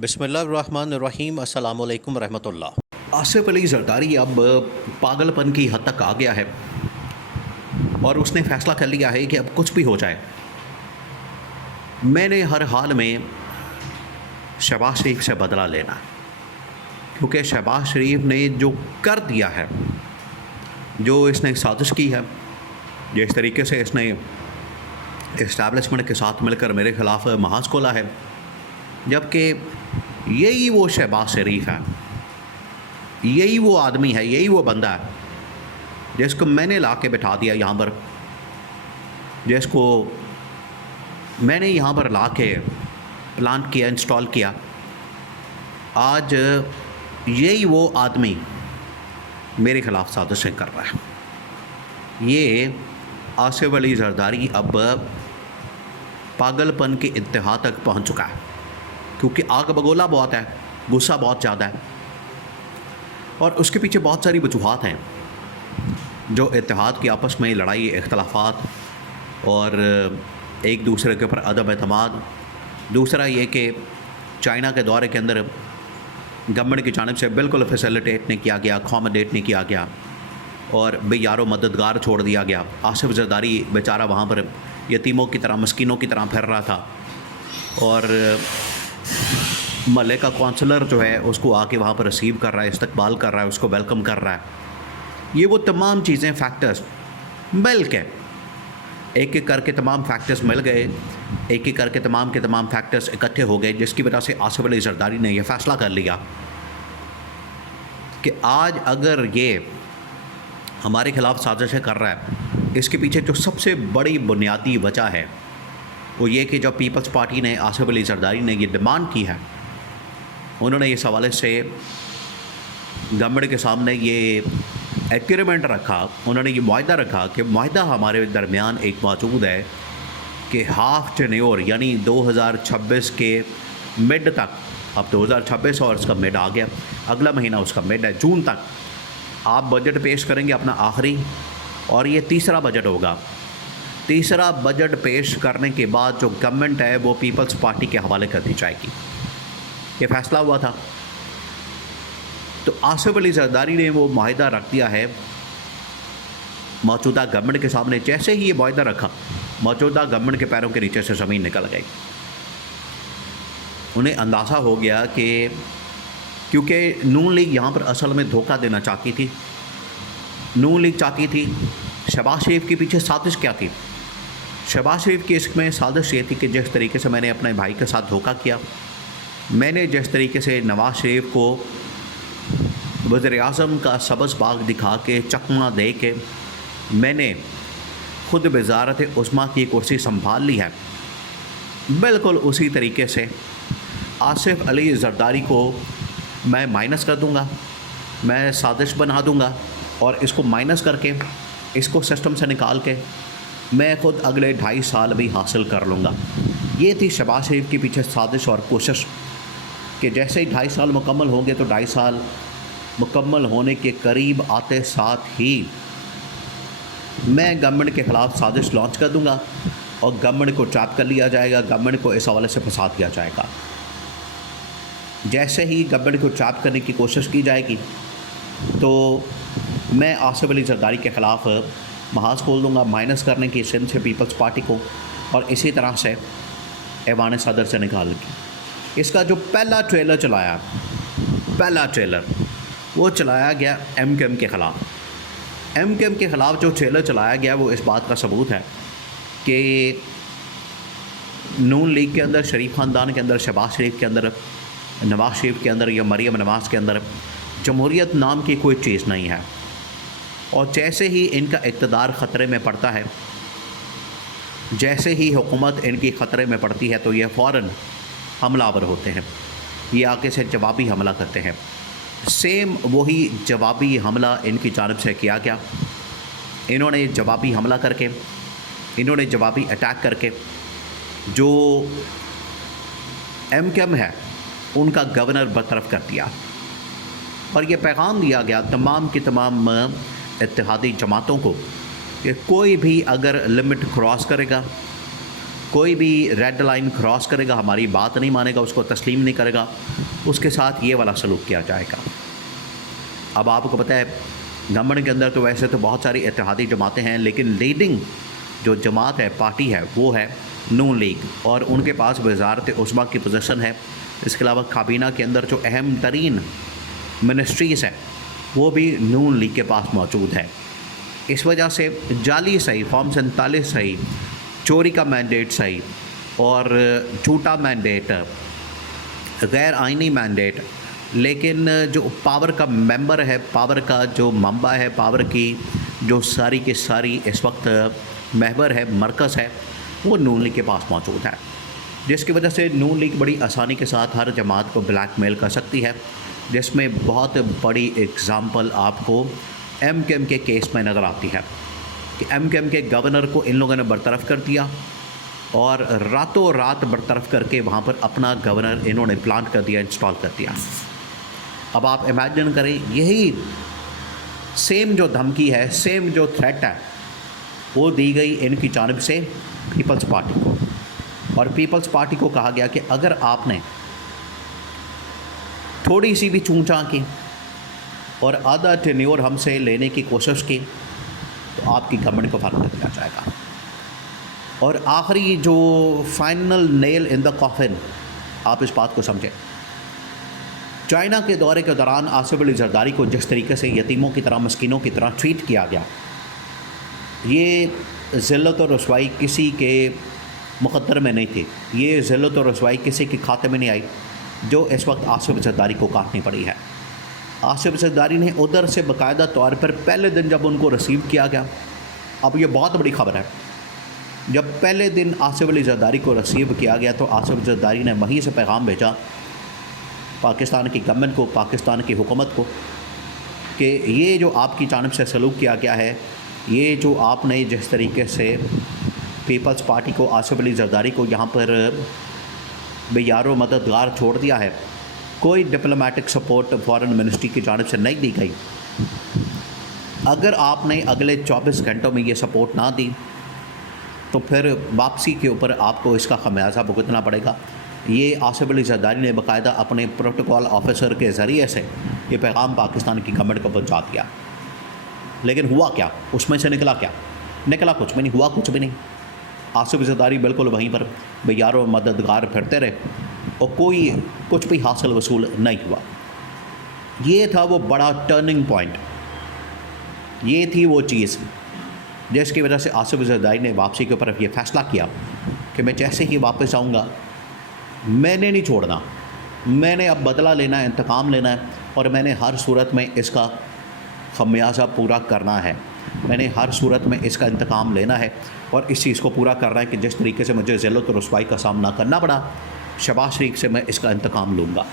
बिस्मिल्लाहिर्रहमानिर्रहीम अस्सलामु अलैकुम रहमतुल्लाह। आसिफ अली जरदारी अब पागलपन की हद तक आ गया है और उसने फ़ैसला कर लिया है कि अब कुछ भी हो जाए, मैंने हर हाल में शहबाज शरीफ से बदला लेना है। क्योंकि शहबाज शरीफ ने जो कर दिया है, जो इसने साजिश की है, जिस तरीके से इसने इस्टेब्लिशमेंट के साथ मिलकर मेरे ख़िलाफ़ महाज खोला है, जबकि यही वो शहबाज शरीफ है, यही वो आदमी है, यही वो बंदा है जिसको मैंने ला के बिठा दिया यहाँ पर, जिसको मैंने यहाँ पर ला के प्लांट किया, इंस्टॉल किया। आज यही वो आदमी मेरे ख़िलाफ़ साजिशें कर रहा है। ये आसिफ अली जरदारी अब पागलपन की इंतहा तक पहुँच चुका है, क्योंकि आग बगोला बहुत है, गुस्सा बहुत ज़्यादा है और उसके पीछे बहुत सारी वजूहात हैं, जो इत्तेहाद की आपस में लड़ाई, इख्तलाफात और एक दूसरे के ऊपर अदम एतमाद। दूसरा ये कि चाइना के दौरे के अंदर गवर्नमेंट की जानिब से बिल्कुल फैसिलिटेट नहीं किया गया, अकोमोडेट नहीं किया गया और बेयारो मददगार छोड़ दिया गया। आसिफ जरदारी बेचारा वहाँ पर यतीमों की तरह, मस्कीनों की तरह फिर रहा था और महल्ले का काउंसलर जो है उसको आके वहाँ पर रिसीव कर रहा है, इस्तकबाल कर रहा है, उसको वेलकम कर रहा है। ये वो तमाम चीज़ें, फैक्टर्स मिल के एक एक करके तमाम फैक्टर्स मिल गए, एक एक करके तमाम के तमाम फैक्टर्स इकट्ठे हो गए, जिसकी वजह से आसिफ अली जरदारी ने यह फ़ैसला कर लिया कि आज अगर ये हमारे ख़िलाफ़ साजिशें कर रहा है, इसके पीछे जो सबसे बड़ी बुनियादी वजह है वो ये कि जब पीपल्स पार्टी ने, आसिफ अली जरदारी ने ये डिमांड की है, उन्होंने इस हवाले से गवर्नमेंट के सामने ये एग्रीमेंट रखा, उन्होंने ये मुआहदा रखा कि मुआहदा हमारे दरमियान एक मौजूद है कि हाफ टेन्योर यानी 2026 के मिड तक, अब 2026 और उसका मिड आ गया, अगला महीना उसका मिड है, जून तक आप बजट पेश करेंगे अपना आखिरी, और ये तीसरा बजट होगा। तीसरा बजट पेश करने के बाद जो गवर्नमेंट है वो पीपल्स पार्टी के हवाले कर दी जाएगी, ये फ़ैसला हुआ था। तो आसिफ अली जरदारी ने वो मुआहदा रख दिया है मौजूदा गवर्नमेंट के सामने। जैसे ही ये मुआहदा रखा, मौजूदा गवर्नमेंट के पैरों के नीचे से ज़मीन निकल गई। उन्हें अंदाज़ा हो गया कि क्योंकि नून लीग यहाँ पर असल में धोखा देना चाहती थी, नून लीग चाहती थी। शहबाज शरीफ के पीछे साजिश क्या थी? शहबाज शरीफ की इसमें साजिश ये थी कि जिस तरीके से मैंने अपने भाई के साथ धोखा किया, मैंने जिस तरीके से नवाज़ शरीफ को वज़ीर-ए-आज़म का सब्ज़ बाग दिखा के, चकमा दे के मैंने ख़ुद वज़ारत उस्मा की कुर्सी संभाल ली है, बिल्कुल उसी तरीके से आसिफ अली जरदारी को मैं माइनस कर दूंगा, मैं साजिश बना दूंगा और इसको माइनस करके, इसको सिस्टम से निकाल के मैं ख़ुद अगले 2.5 साल भी हासिल कर लूँगा। ये थी शहबाज शरीफ के पीछे साजिश और कोशिश कि जैसे ही 2.5 साल मुकम्मल होंगे तो 2.5 साल मुकम्मल होने के करीब आते साथ ही मैं गवर्नमेंट के ख़िलाफ़ साजिश लॉन्च कर दूंगा और गवर्नमेंट को ट्रैप कर लिया जाएगा, गवर्नमेंट को इस हवाले से फंसा दिया जाएगा। जैसे ही गवर्नमेंट को ट्रैप करने की कोशिश की जाएगी तो मैं आसिफ अली जरदारी के ख़िलाफ़ महाज खोल दूँगा, माइनस करने की सिंध से पीपल्स पार्टी को, और इसी तरह से ऐवान सदर से निकाल के। इसका जो पहला ट्रेलर चलाया, पहला ट्रेलर वो चलाया गया एमकेएम के ख़िलाफ़। एमकेएम के ख़िलाफ़ जो ट्रेलर चलाया गया वो इस बात का सबूत है कि नून लीग के अंदर, शरीफ ख़ानदान के अंदर, शहबाज शरीफ के अंदर, नवाज़ शरीफ के अंदर या मरियम नवाज़ के अंदर जमहूरियत नाम की कोई चीज़ नहीं है। और जैसे ही इनका इक़्तिदार ख़तरे में पड़ता है, जैसे ही हुकूमत इनकी ख़तरे में पड़ती है तो ये फ़ौरन हमलावर होते हैं, ये आके से जवाबी हमला करते हैं। सेम वही जवाबी हमला इनकी जानिब से किया गया। इन्होंने जवाबी हमला करके, इन्होंने जवाबी अटैक करके जो एमकेएम है उनका गवर्नर बरतरफ कर दिया और ये पैगाम दिया गया तमाम की तमाम इत्तेहादी जमातों को कि कोई भी अगर लिमिट क्रॉस करेगा, कोई भी रेड लाइन क्रॉस करेगा, हमारी बात नहीं मानेगा, उसको तस्लीम नहीं करेगा, उसके साथ ये वाला सलूक किया जाएगा। अब आपको पता है गवर्नमेंट के अंदर तो वैसे तो बहुत सारी इत्तेहादी जमातें हैं, लेकिन लीडिंग जो जमात है, पार्टी है, वो है नून लीग, और उनके पास वज़ारत उस्मा की पोजीशन है। इसके अलावा काबीना के अंदर जो अहम तरीन मिनिस्ट्रीज़ हैं वो भी नून लीग के पास मौजूद है। इस वजह से जाली सही, फॉर्म 47 सही, चोरी का मैंडेट सही और झूठा मैंडेट, गैर आइनी मैंडेट, लेकिन जो पावर का मेंबर है, पावर का जो मंबा है, पावर की जो सारी की सारी इस वक्त महवर है, मरकज़ है, वो नून लीग के पास मौजूद है, जिसकी वजह से नून लीग बड़ी आसानी के साथ हर जमात को ब्लैकमेल कर सकती है, जिसमें बहुत बड़ी एग्ज़ाम्पल आपको MKM के केस में नज़र आती है कि MKM के गवर्नर को इन लोगों ने बरतरफ कर दिया और रातों रात बरतरफ करके वहाँ पर अपना गवर्नर इन्होंने प्लांट कर दिया, इंस्टॉल कर दिया। अब आप इमेजिन करें, यही सेम जो धमकी है, सेम जो थ्रेट है, वो दी गई इनकी जानिब से पीपल्स पार्टी को, और पीपल्स पार्टी को कहा गया कि अगर आपने थोड़ी सी भी चूंचा की और आधा टेन्योर हमसे लेने की कोशिश की तो आपकी गवर्नमेंट को फर्क कर दिया जाएगा। और आखिरी जो final nail in the coffin, आप इस बात को समझें, चाइना के दौरे के दौरान आसिफ अली जरदारी को जिस तरीके से यतीमों की तरह, मस्कीनों की तरह ट्रीट किया गया, ये ज़िल्लत और रसवाई किसी के मुक़द्दर में नहीं थी, ये ज़िल्लत और रसवाई किसी के खाते में नहीं आई जो इस वक्त आसिफ जरदारी को काटनी पड़ी है। आसिफ जरदारी ने उधर से बाकायदा तौर पर पहले दिन जब उनको रिसीव किया गया, अब ये बहुत बड़ी खबर है, जब पहले दिन आसिफ अली जरदारी को रिसीव किया गया तो आसिफ जरदारी ने वहीं से पैगाम भेजा पाकिस्तान की गवर्नमेंट को, पाकिस्तान की हुकूमत को, कि ये जो आपकी जानिब से सलूक किया गया है, ये जो आपने जिस तरीके से पीपल्स पार्टी को, आसिफ अली जरदारी को यहाँ पर बेयारो मददगार छोड़ दिया है, कोई डिप्लोमेटिक सपोर्ट फॉरेन मिनिस्ट्री की जानिब से नहीं दी गई। अगर आपने अगले 24 घंटों में ये सपोर्ट ना दी तो फिर वापसी के ऊपर आपको इसका खमियाजा भुगतना पड़ेगा। ये आसिफ अली जरदारी ने बाकायदा अपने प्रोटोकॉल ऑफिसर के ज़रिए से ये पैगाम पाकिस्तान की गवर्नमेंट को पहुँचा दिया, लेकिन हुआ क्या, उसमें से निकला क्या? निकला कुछ भी नहीं, हुआ कुछ भी नहीं। आसिफ जरदारी बिल्कुल वहीं पर बेयारो मददगार फिरते रहे और कोई कुछ भी हासिल वसूल नहीं हुआ। ये था वो बड़ा टर्निंग पॉइंट, ये थी वो चीज़ जिसकी वजह से आसिफ जरदारी ने वापसी के ऊपर ये फ़ैसला किया कि मैं जैसे ही वापस आऊँगा, मैंने नहीं छोड़ना, मैंने अब बदला लेना है, इंतकाम लेना है, और मैंने हर सूरत में इसका खमियाजा पूरा करना है, मैंने हर सूरत में इसका इंतकाम लेना है और इस चीज़ को पूरा करना है कि जिस तरीके से मुझे ज़िल्लत और रुसवाई का सामना करना पड़ा, शहबाज शरीफ से मैं इसका इंतकाम लूँगा।